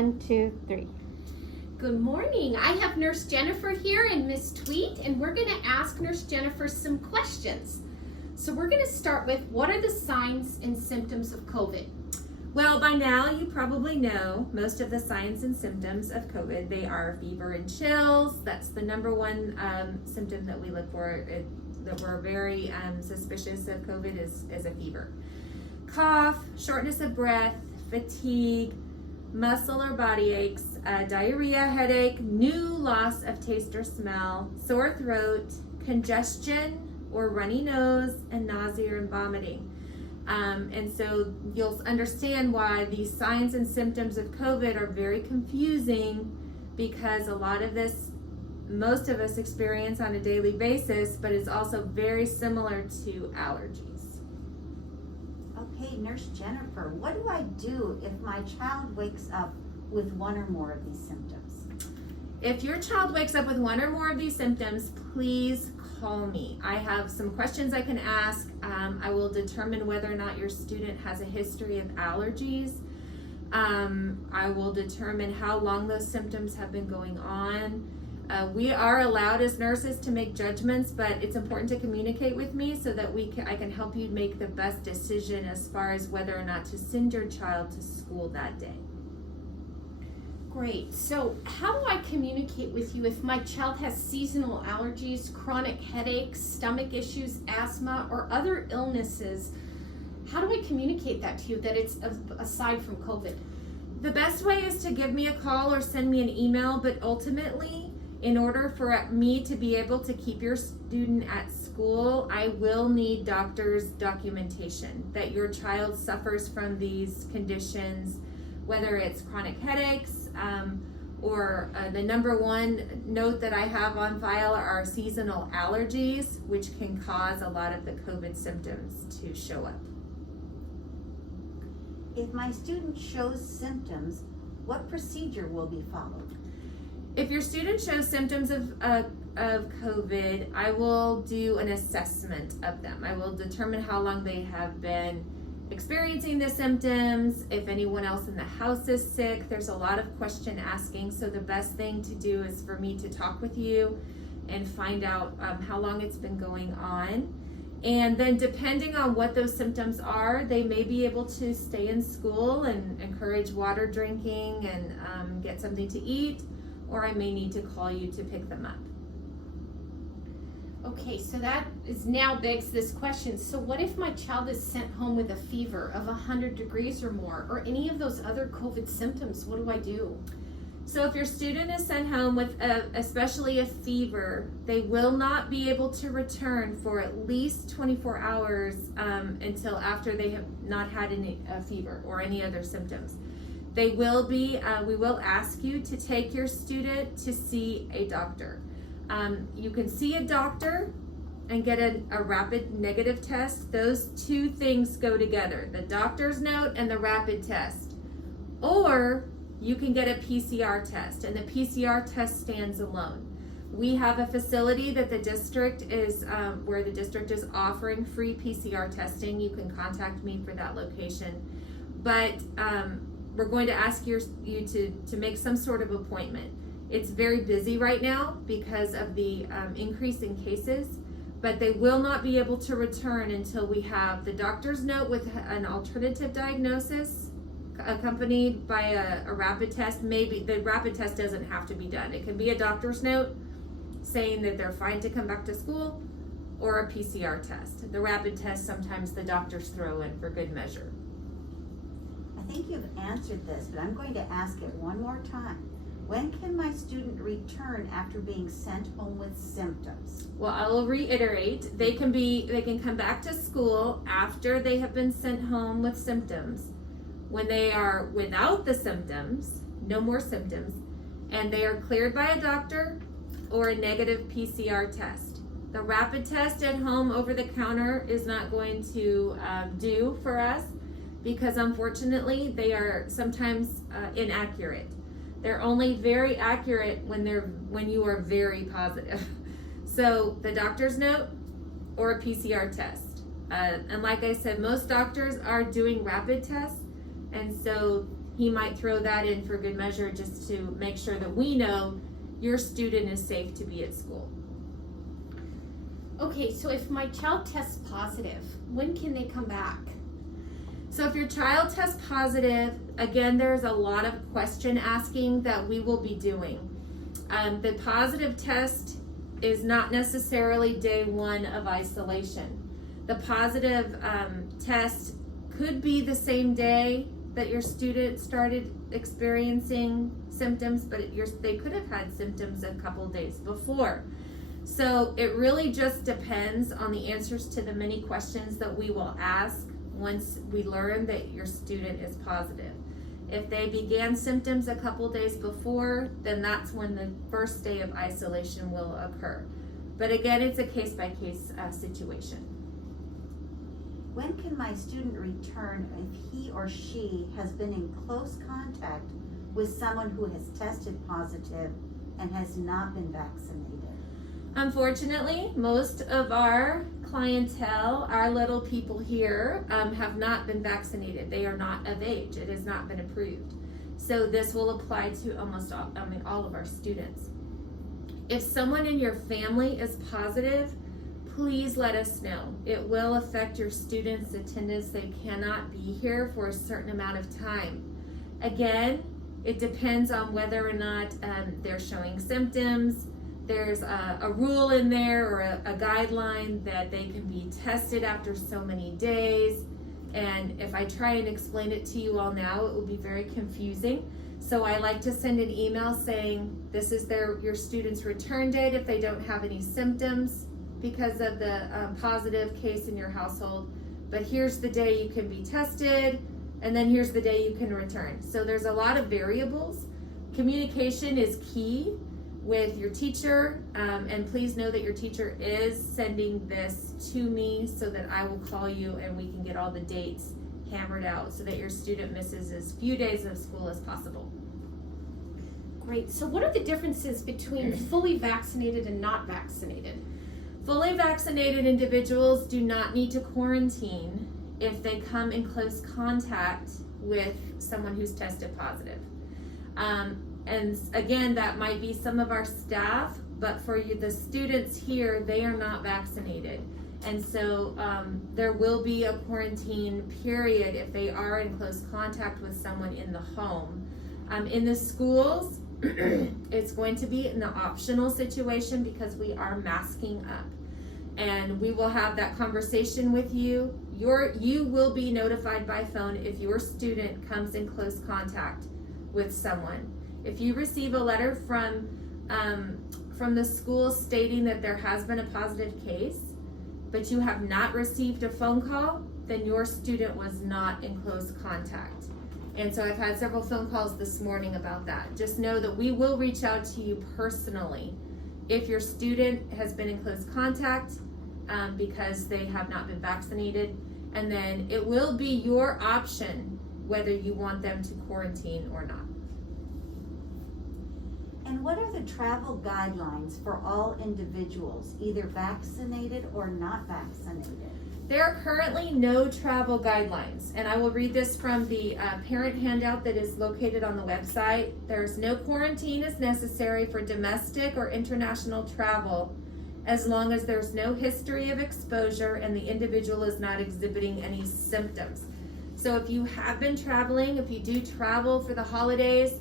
1, 2, 3. Good morning. I have Nurse Jennifer here and Miss Tweet, and we're going to ask Nurse Jennifer some questions. So we're going to start with, what are the signs and symptoms of COVID? Well, by now you probably know most of the signs and symptoms of COVID. They are fever and chills. That's the number one symptom that we look for, that we're very suspicious of COVID is a fever. Cough, shortness of breath, fatigue, muscle or body aches, diarrhea, headache, new loss of taste or smell, sore throat, congestion or runny nose, and nausea and vomiting. And so you'll understand why these signs and symptoms of COVID are very confusing, because a lot of this, most of us experience on a daily basis, but it's also very similar to allergies. Okay, Nurse Jennifer, what do I do if my child wakes up with one or more of these symptoms? If your child wakes up with one or more of these symptoms, please call me. I have some questions I can ask. I will determine whether or not your student has a history of allergies. I will determine how long those symptoms have been going on. We are allowed as nurses to make judgments, but it's important to communicate with me so that I can help you make the best decision as far as whether or not to send your child to school that day. Great. So how do I communicate with you if my child has seasonal allergies, chronic headaches, stomach issues, asthma, or other illnesses? How do I communicate that to you, that it's aside from COVID? The best way is to give me a call or send me an email, but ultimately, in order for me to be able to keep your student at school, I will need doctor's documentation that your child suffers from these conditions, whether it's chronic headaches, or the number one note that I have on file are seasonal allergies, which can cause a lot of the COVID symptoms to show up. If my student shows symptoms, what procedure will be followed? If your student shows symptoms of COVID, I will do an assessment of them. I will determine how long they have been experiencing the symptoms, if anyone else in the house is sick. There's a lot of question asking, so the best thing to do is for me to talk with you and find out how long it's been going on. And then depending on what those symptoms are, they may be able to stay in school and encourage water drinking and get something to eat, or I may need to call you to pick them up. Okay, so that now begs this question. So what if my child is sent home with a fever of 100 degrees or more, or any of those other COVID symptoms? What do I do? So if your student is sent home with especially a fever, they will not be able to return for at least 24 hours until after they have not had any fever or any other symptoms. They will be, we will ask you to take your student to see a doctor. You can see a doctor and get a rapid negative test. Those two things go together, the doctor's note and the rapid test. Or you can get a PCR test, and the PCR test stands alone. We have a facility that the district is, where the district is offering free PCR testing. You can contact me for that location. But we're going to ask you to make some sort of appointment. It's very busy right now because of the increase in cases, but they will not be able to return until we have the doctor's note with an alternative diagnosis accompanied by a rapid test. Maybe the rapid test doesn't have to be done. It can be a doctor's note saying that they're fine to come back to school, or a PCR test. The rapid test, sometimes the doctors throw in for good measure. I think you've answered this, but I'm going to ask it one more time. When can my student return after being sent home with symptoms? Well, I will reiterate, they can come back to school after they have been sent home with symptoms. When they are without the symptoms, no more symptoms, and they are cleared by a doctor or a negative PCR test. The rapid test at home over the counter is not going to do for us, because unfortunately they are sometimes inaccurate. They're only very accurate when you are very positive. So the doctor's note or a PCR test. And like I said, most doctors are doing rapid tests, and so he might throw that in for good measure just to make sure that we know your student is safe to be at school. Okay, so if my child tests positive, when can they come back? So if your child tests positive, again, there's a lot of question asking that we will be doing. The positive test is not necessarily day one of isolation. The positive test could be the same day that your student started experiencing symptoms, but they could have had symptoms a couple days before. So it really just depends on the answers to the many questions that we will ask once we learn that your student is positive. If they began symptoms a couple days before, then that's when the first day of isolation will occur. But again, it's a case-by-case situation. When can my student return if he or she has been in close contact with someone who has tested positive and has not been vaccinated? Unfortunately, most of our clientele, our little people here, have not been vaccinated. They are not of age. It has not been approved. So this will apply to almost all of our students. If someone in your family is positive, please let us know. It will affect your students' attendance. They cannot be here for a certain amount of time. Again, it depends on whether or not they're showing symptoms. There's a rule in there or a guideline that they can be tested after so many days. And if I try and explain it to you all now, it will be very confusing. So I like to send an email saying this is your student's return date if they don't have any symptoms because of the positive case in your household. But here's the day you can be tested, and then here's the day you can return. So there's a lot of variables. Communication is key with your teacher, and please know that your teacher is sending this to me so that I will call you and we can get all the dates hammered out so that your student misses as few days of school as possible. Great. So what are the differences between fully vaccinated and not vaccinated? Fully vaccinated individuals do not need to quarantine if they come in close contact with someone who's tested positive. And again, that might be some of our staff, but for you, the students here, they are not vaccinated. And so there will be a quarantine period if they are in close contact with someone in the home. In the schools, it's going to be an optional situation because we are masking up. And we will have that conversation with you. You will be notified by phone if your student comes in close contact with someone. If you receive a letter from the school stating that there has been a positive case, but you have not received a phone call, then your student was not in close contact. And so I've had several phone calls this morning about that. Just know that we will reach out to you personally if your student has been in close contact because they have not been vaccinated. And then it will be your option whether you want them to quarantine or not. And what are the travel guidelines for all individuals, either vaccinated or not vaccinated? There are currently no travel guidelines, and I will read this from the parent handout that is located on the website. There's no quarantine is necessary for domestic or international travel as long as there's no history of exposure and the individual is not exhibiting any symptoms. So if you have been traveling, if you do travel for the holidays,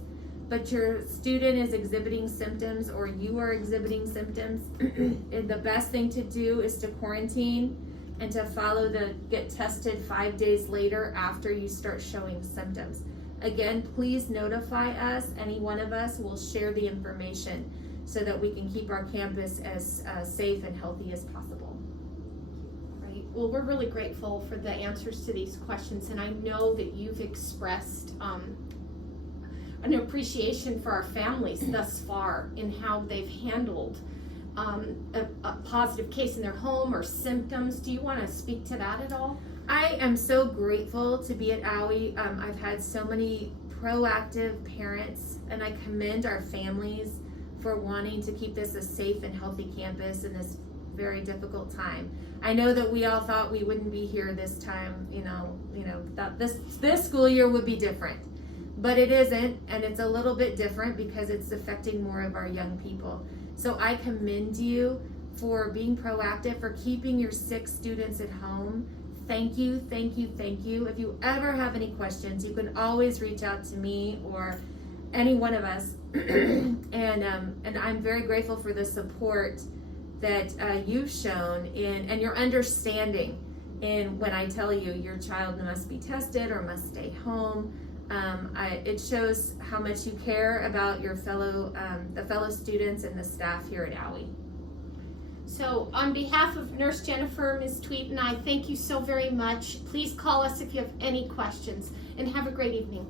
but your student is exhibiting symptoms or you are exhibiting symptoms, the best thing to do is to quarantine and to follow get tested 5 days later after you start showing symptoms. Again, please notify us. Any one of us will share the information so that we can keep our campus as safe and healthy as possible. Great. Well, we're really grateful for the answers to these questions, and I know that you've expressed an appreciation for our families thus far in how they've handled a positive case in their home or symptoms. Do you want to speak to that at all? I am so grateful to be at AUI. I've had so many proactive parents, and I commend our families for wanting to keep this a safe and healthy campus in this very difficult time. I know that we all thought we wouldn't be here this time, that this school year would be different. but it isn't, and it's a little bit different because it's affecting more of our young people. So I commend you for being proactive, for keeping your sick students at home. Thank you, thank you, thank you. If you ever have any questions, you can always reach out to me or any one of us. and I'm very grateful for the support that you've shown and your understanding in when I tell you your child must be tested or must stay home. It shows how much you care about your fellow students and the staff here at OWI. So on behalf of Nurse Jennifer, Ms. Tweet, and I, thank you so very much. Please call us if you have any questions, and have a great evening.